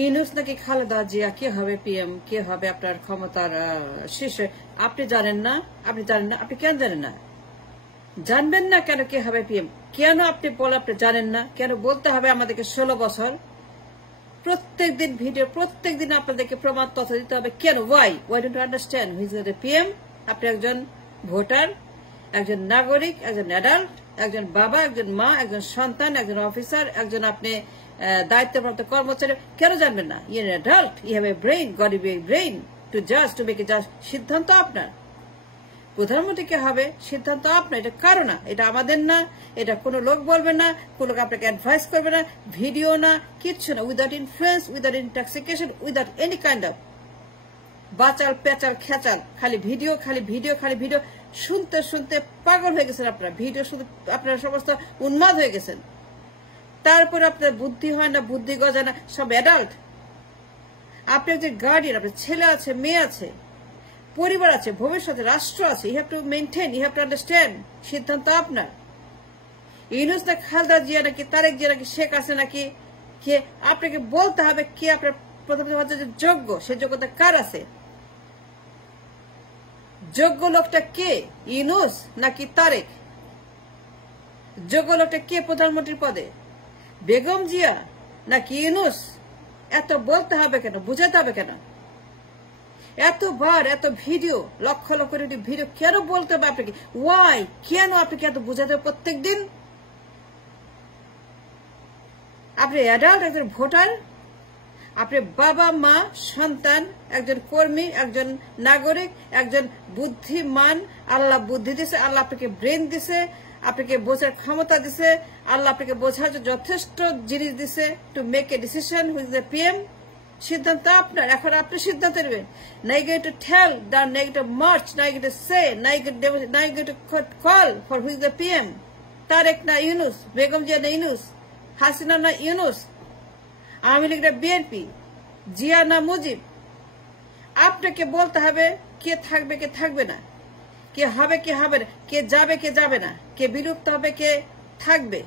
ইউনূস নাকি খালেদা জিয়া কে হবে পিএম, কে হবে আপনার ক্ষমতার শীর্ষে, আপনি জানেন না। আপনি জানেন না, আপনি কেন জানেন না? জানবেন না কেন কে হবে পিএম? কেন আপনি জানেন না? কেন বলতে হবে আমাদেরকে 16 বছর? প্রত্যেকদিন ভিডিও, প্রত্যেকদিন আপনাদেরকে প্রমাণ তথ্য দিতে হবে কেন? Why don't understand who's the PM? আপনি একজন ভোটার, একজন নাগরিক, একজন অ্যাডাল্ট, একজন বাবা, একজন মা, একজন সন্তান, একজন অফিসার, একজন আপনি দায়িত্বপ্রাপ্ত কর্মচারী। কেন জানবেন না? You R adult, you have a brain, god U A brain two জাজ, টু মেক এ জাজ। সিদ্ধান্ত আপনার। প্রধানমন্ত্রী কে হবে সিদ্ধান্ত আপনার, এটা কারো না, এটা আমাদের না, এটা কোনো লোক বলবে না, কোনো লোক আপনাকে অ্যাডভাইস করবে না, ভিডিও না, কিচ্ছু না, without influence, without intoxication, without any kind of বাচাল পেচাল খেচাল, খালি ভিডিও, খালি ভিডিও, খালি ভিডিও। শুনতে শুনতে পাগল হয়ে গেছেন আপনারা, ভিডিও শুনতে আপনারা সমস্ত উন্মাদ হয়ে গেছেন। তারপর আপনার বুদ্ধি হয় না, বুদ্ধি গজায় না, সব অ্যাডাল্ট। আপনি একজন গার্ডিয়ান, আপনার ছেলে আছে, মেয়ে আছে, পরিবার আছে, ভবিষ্যতে রাষ্ট্র আছে। You have to maintain, you have to understand. সিদ্ধান্ত আপনার। ইউনূস না খালেদা জিয়া নাকি তারেক জিয়া নাকি শেখ হাসিনা নাকি কে, আপনাকে বলতে হবে কে আপনার প্রধানমন্ত্রী যে যোগ্য, সে যোগ্যতা কার আছে? যোগ্য লোকটা কে, ইউনূস নাকি তারেক? যোগ্য লোকটা কে প্রধানমন্ত্রীর পদে, বেগম জিয়া নাকি ইউনূস? এত বলতে হবে কেন, বুঝাতে হবে কেন? এতবার এত ভিডিও, লক্ষ লক্ষ ভিডিও কেন বলতে হবে আপনাকে? ওয়াই, কেন আপনাকে এত বুঝাতে হবে প্রত্যেক দিন? আপনি অ্যাডাল্ট, একজন ভোটার, আপনি বাবা মা সন্তান, একজন কর্মী, একজন নাগরিক, একজন বুদ্ধিমান। আল্লাহ বুদ্ধি দিছে, আল্লাহ আপনাকে ব্রেন দিছে, আপনাকে বোঝার ক্ষমতা দিছে, আল্লাহ আপনাকে বোঝার যথেষ্ট জিনিস দিছে to make a decision who's the PM. সিদ্ধান্ত আপনার। এখন আপনি সিদ্ধান্ত নেবেন। না ইউ গোইং টু টেল, না ইউ গোইং টু মার্চ, না ইউ গোইং টু সে, না you going to call for who's the PM. Tarique না ইউনূস, বেগম জিয়া না ইউনূস, হাসিনা না ইউনূস, আওয়ামী লীগ না বিএনপি, জিয়া না মুজিব? আপনাকে বলতে হবে কে থাকবে কে থাকবে না, কে হবে কে হবে না, কে যাবে কে যাবে না, কে বিলুপ্ত হবে কে থাকবে।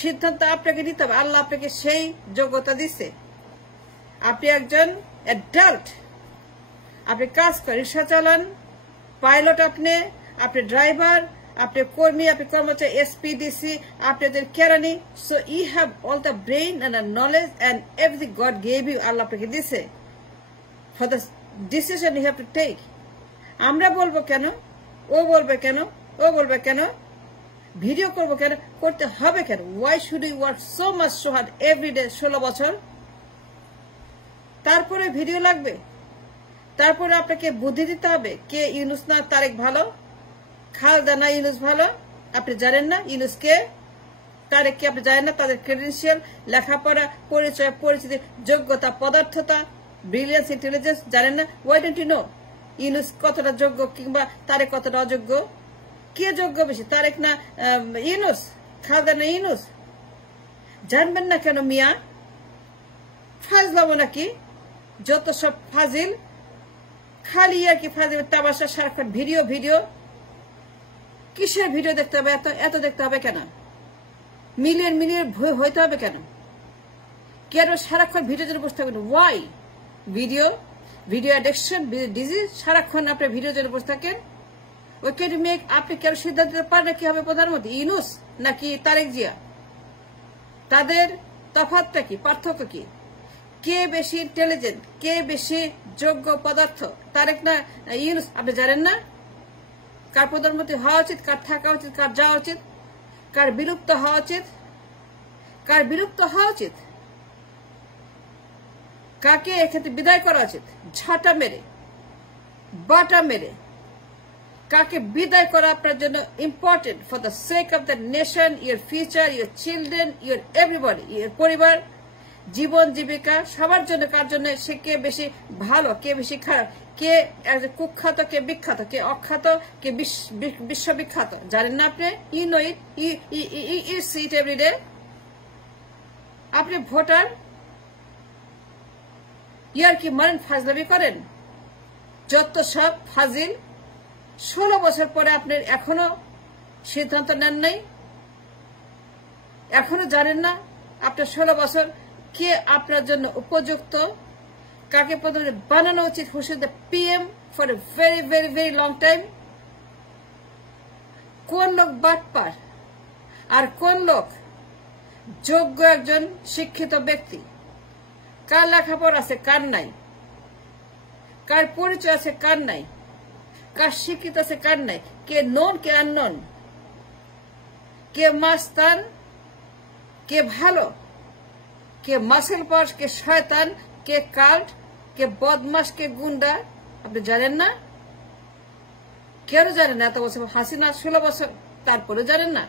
সিদ্ধান্ত আপনাকে নিতে হবে। আল্লাহ আপনাকে সেই যোগ্যতা দিচ্ছে। আপনি একজন অ্যাডাল্ট, আপনি কাজ করেন, রিক্সা চালান, পাইলট, আপনি ড্রাইভার, আপনি কর্মী, আপনি কর্মচারী, এসপিডিসি, আপনাদের কেরানি। So you have all the brain and the knowledge and everything God gave you. Allah আপনাকে দিছে। For the decision you have to take. আমরা বলবো কেন, ও বলবে কেন, ও বলবে কেন, ভিডিও করবো কেন, করতে হবে কেন? Why should you work so much so hard everyday 16 বছর? তারপরে ভিডিও লাগবে, তারপরে আপনাকে বুদ্ধি দিতে হবে কে ইউনূস না তারেক ভালো, খালেদা না ইউনূস ভালো? আপনি জানেন না ইউনূস কে, তারেক কে? আপনি জানেন না তাদের ক্রেডেনশিয়াল, লেখাপড়া, পরিচয়, পরিচিতি, যোগ্যতা, পদার্থতা, ব্রিলিয়েন্স, ইন্টেলিজেন্স জানেন না? Why don't you know Yunus কতটা যোগ্য কিংবা তারেক কতটা অযোগ্য? কে যোগ্য বেশি, তারেক না ইউনূস, খালেদা না ইউনূস? জানবেন না কেন মিয়া? ফাজলামো নাকি? যত সব ফাজিল, খালি আর কি ফাজিল তামাশা, সারাক্ষণ ভিডিও ভিডিও। কিসের ভিডিও দেখতে হবে? এত দেখতে হবে কেন? মিলিয়ন মিলিয়ন হইতে হবে কেন? কেন সারাক্ষণ ভিডিও জন্য বসতে হবে? ওয়াই? ভিডিও অ্যাডিকশন, ডিজিজ, সারাক্ষণ আপনি ভিডিও জন্য বসে থাকেন। ওই ক্যান ইউ মেক, আপনি কেন সিদ্ধান্ত দিতে পারেন কি হবে প্রধানমন্ত্রী, ইউনূস নাকি তারেক জিয়া? তাদের তফাৎটা কি, পার্থক্য কি? কে বেশি ইন্টেলিজেন্ট, কে বেশি যোগ্য পদার্থ, তারেক না ইউনূস? আপনি জানেন না কার প্রধানমন্ত্রী হওয়া উচিত, কার থাকা উচিত, কার যাওয়া উচিত, কার বিলুপ্ত হওয়া উচিত, কার বিলুপ্ত হওয়া উচিত, কাকে এক্ষেত্রে বিদায় করা উচিত? ঝাঁটা মেরে, বাটা মেরে কাকে বিদায় করা আপনার জন্য important for the sake of the nation, your future, your children, your everybody, your পরিবার, জীবন জীবিকা সবার জন্য। কার জন্য সে কে বেশি ভালো, কে বেশি খারাপ, কে কুখ্যাত, কে বিখ্যাত, কে অখ্যাত, কে বিশ্ববিখ্যাত? জানেন না আপনি? You know it, you see it everyday. আপনি ভোটার, ইয়ার কি মারেন, ফাজলামি করেন, যত সব ফাজিল। 16 বছর পরে আপনি এখনো সিদ্ধান্ত নেন নাই, এখনো জানেন না আপনার 16 বছর কে আপনার জন্য উপযুক্ত, কাকে প্রথমে বানানো উচিত হু should the PM for a very very very long time, কোন লোক বাটপার আর কোন লোক যোগ্য একজন শিক্ষিত ব্যক্তি, কার লেখাপড়া আছে কার নাই, কার পরিচয় আছে কার নাই, কার শিক্ষিত আছে কার নাই, কে নন কে আননন, কে মাস্তান কে ভালো, কে মাসেল পাস কে শয়তান, কে কাল্ট, কে বদমাস, কে গুন্ডা, আপনি জানেন না? কেন জানেন না? এত বছর হাসিনা 16 বছর, তারপরে জানেন না?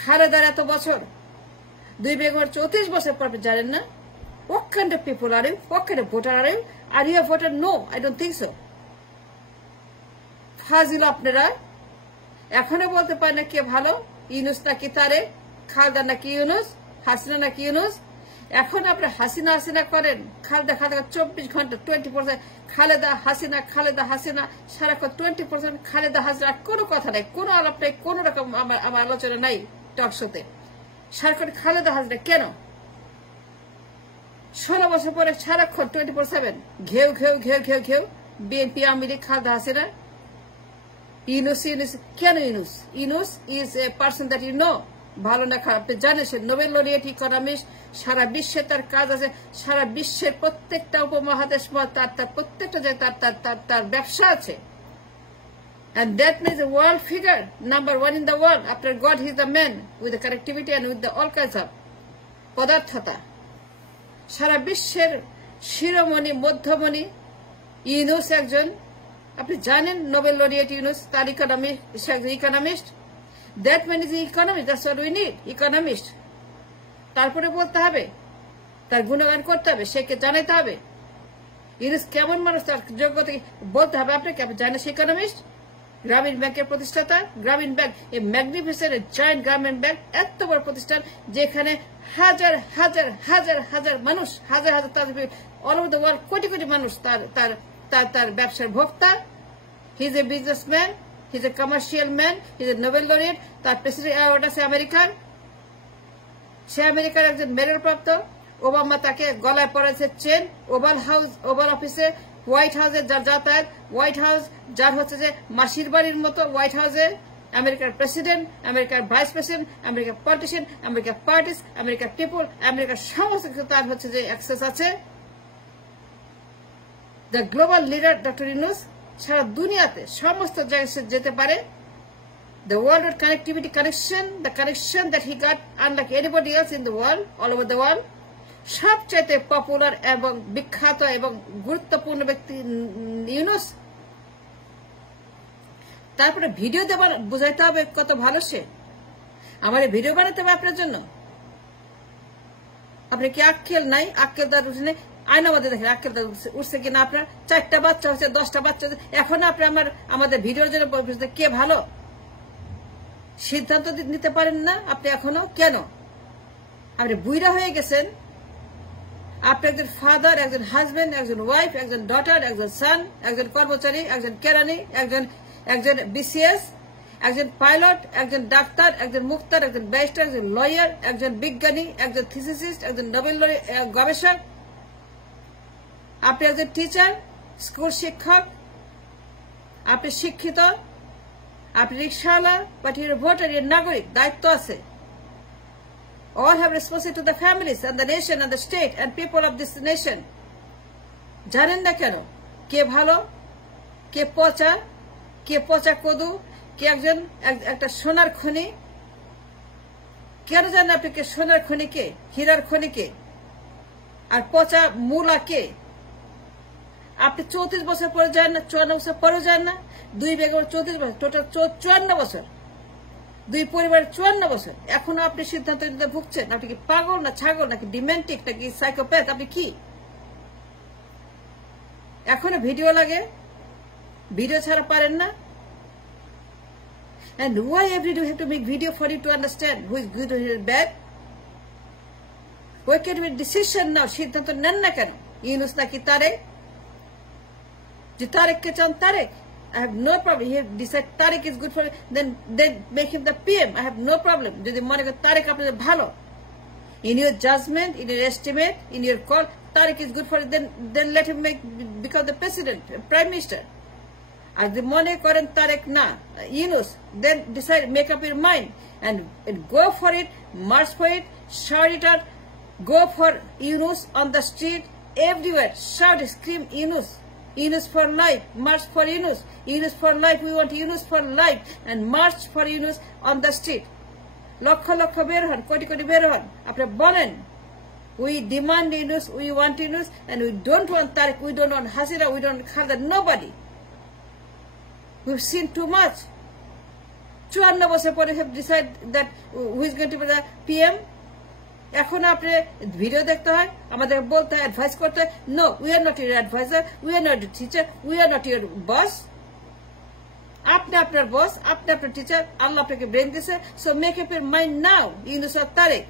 খালেদার এত বছর, 2 বেগমের 34 বছর পর আপনি জানেন না? What kind of people are you? What kind of voter are you? Are you a voter? No, I don't think so. ফাজিল আপনারা। এখনো বলতে পারেন না কে ভালো, ইউনুস নাকি তারেক, খালেদা নাকি ইউনুস, হাসিনা নাকি ইউনুস। এখন আপনারা হাসিনা হাসিনা করেন, খালেদা 24 ঘন্টা 20% খালেদা হাসিনা, খালেদা হাসিনা, সারাক্ষণ 20% খালেদা হাসিনা। কোনো কথা নাই, কোনো আলাপ নাই, কোনো রকম আমার আলোচনা নাই টক শোতে। সারাক্ষণ খালেদা হাসিনা কেন? 16 বছর পরে সারাক্ষণ 24/7 ঘেউ ঘেউ ঘেউ ঘেউ ঘেউ বিএনপি আওয়ামী লীগ, খালেদা হাসিনা। ইউনুস ইউনুস কেন? Yunus Yunus is a person that you know, ভালো না খারাপ জানে, সে নোবেল লরিয়েট ইকোনমিস্ট, সারা বিশ্বে তার কাজ আছে, সারা বিশ্বের প্রত্যেকটা উপমহাদেশ তার তার প্রত্যেকটা জায়গায় তার তার তার তার ব্যবসা আছে। And that means a world figure, number 1 in the world. After God, he is the man with the connectivity and with the all kinds of পদার্থতা। সারা বিশ্বের শিরোমণি মধ্যমণি ইউনুস একজন, আপনি জানেন নোবেল লরিয়েট ইউনুস, তার economist. That man is economist, that's what we need, economist. তারপরে বলতে হবে, তার গুণগান করতে হবে, সেকে জানাইতে হবে ইউনুস কেমন মানুষ, তার যোগ্যতা বলতে হবে আপনাকে। আপনি জানেন সে ইকোনমিস্ট, গ্রামীণ ব্যাংকের প্রতিষ্ঠাতা। গ্রামীণ ব্যাংক এ ম্যাগনিফিসেন্ট জায়ান্ট গ্রামীণ ব্যাংক, এত বড় প্রতিষ্ঠান যেখানে হাজার হাজার হাজার হাজার মানুষ, হাজার হাজার তার all over the world crore crore মানুষ তার তার তার তার ব্যবসার ভোক্তা। He is a businessman, he is a commercial man, he is a Nobel laureate. তার প্রেসিডেন্ট অ্যাওয়ার্ড আছে আমেরিকার, সে আমেরিকার একজন মেডেল প্রাপ্ত। ওবামা তাকে গলায় পড়েছে চেন, ওভাল হাউস, ওভাল অফিসে, হোয়াইট হাউসে যার যাতায়াত, হোয়াইট হাউস যার হচ্ছে যে মাসির বাড়ির মতো, হোয়াইট হাউসে আমেরিকার প্রেসিডেন্ট, আমেরিকার ভাইস প্রেসিডেন্ট, আমেরিকার পলিটিশিয়ান, আমেরিকার পার্টিস, আমেরিকার পিপল, আমেরিকার সমস্ত কিছু তার হচ্ছে যে অ্যাক্সেস আছে। The global leader doctor Yunus সারা দুনিয়াতে সমস্ত জায়গায় সে যেতে পারে। The world connectivity connection, the connection that he got unlike anybody else in the world, all over the world. সবচেয়ে পপুলার এবং বিখ্যাত এবং গুরুত্বপূর্ণ ব্যক্তি ইউনুস। তারপরে ভিডিও দেবার বুঝাইতে হবে কত ভালো সে। আমার ভিডিও বানাতে হবে আপনার জন্য। আপনি কি আক্কেল নাই? আক্কেল দার উঠে নেই, আয়না মধ্যে দেখেন আক্কেল দার উঠছে কিনা আপনার। 4টা বাচ্চা হচ্ছে, 10টা বাচ্চা, এখন আপনি আমাদের ভিডিওর জন্য কে ভালো সিদ্ধান্ত নিতে পারেন না আপনি এখনো? কেন? আপনি বুইড়া হয়ে গেছেন। আপনি একজন ফাদার, একজন হাজবেন্ড, একজন ওয়াইফ, একজন ডটার, একজন সান, একজন কর্মচারী, একজন কেরানি, একজন বিসিএস, একজন পাইলট, একজন ডাক্তার, একজন মুক্তার, একজন ব্যারিস্টার, একজন লয়ার, একজন বিজ্ঞানী, একজন থিসিসিস্ট, একজন নোবেল গবেষক। আপনি একজন টিচার, স্কুল শিক্ষক, আপনি শিক্ষিত, আপনি রিক্সাওয়ালা, বাট ইউর ভোটার, ইউর নাগরিক, দায়িত্ব আছে। All have responsibility to the families and the nation and the state and people of this nation. জানেন না কেন কে ভালো, কে পচা কদু, কে একজন একটা সোনার খনি? কেন জানেন আপনি কে সোনার খনি, কে হীরার খনি, কে আর পচা মূলা কে? আপনি 34 বছর পরে যান না, 54 বছর পরেও যান না। 2 বেগম 34 বছর, টোটাল 54 বছর, 2 পরিবারের 54 বছর। এখনো আপনি সিদ্ধান্ত নিতে ভুগছেন। আপনি কি পাগল না ছাগল, নাকি ডিমেন্টিক, নাকি সাইকোপ্যাথ? আপনি কি এখনো ভিডিও লাগে? ভিডিও ছাড়া পারেন না? And why every day you have to make video for you to understand who is good or who is bad? Why can't we decision now? সিদ্ধান্ত নেন না কেন? ইউনুস নাকি তারেক? যে তারেককে চান Tarique, I have no problem. He decide Tariq is good for you, then make him the PM. I have no problem. যদি মনে করেন তারেক আপনাদের ভালো, In your judgment, in your estimate, in your call, Tariq is good for it, then let him become the president, prime minister. As the money current Tariq na, Yunus, then decide, make up your mind and go for it, march for it, shout it out, go for Yunus on the street, everywhere, shout, scream Yunus. Yunus for life, march for Yunus. Yunus for life, we want Yunus for life, and march for Yunus on the street. Lakh lakh বের হন, কোটি কোটি বের হন, আপনি বলেন we demand Yunus, we want Yunus, and we don't want Tariq, we don't want Hasina, we don't want Khaleda, nobody. We've seen too much. 54 বছর পরে have decided that who is going to be the PM. এখন আপনি video দেখতে হয়, আমাদের বলতে হয়, advice করতে হয়, no, we are not your advisor, we are not your teacher, we are not your boss. আপনি আপনার বস, আপনি আপনার টিচার, আল্লাহ আপনাকে ব্রেন দিয়েছে, so make up your mind now, Yunus or Tariq.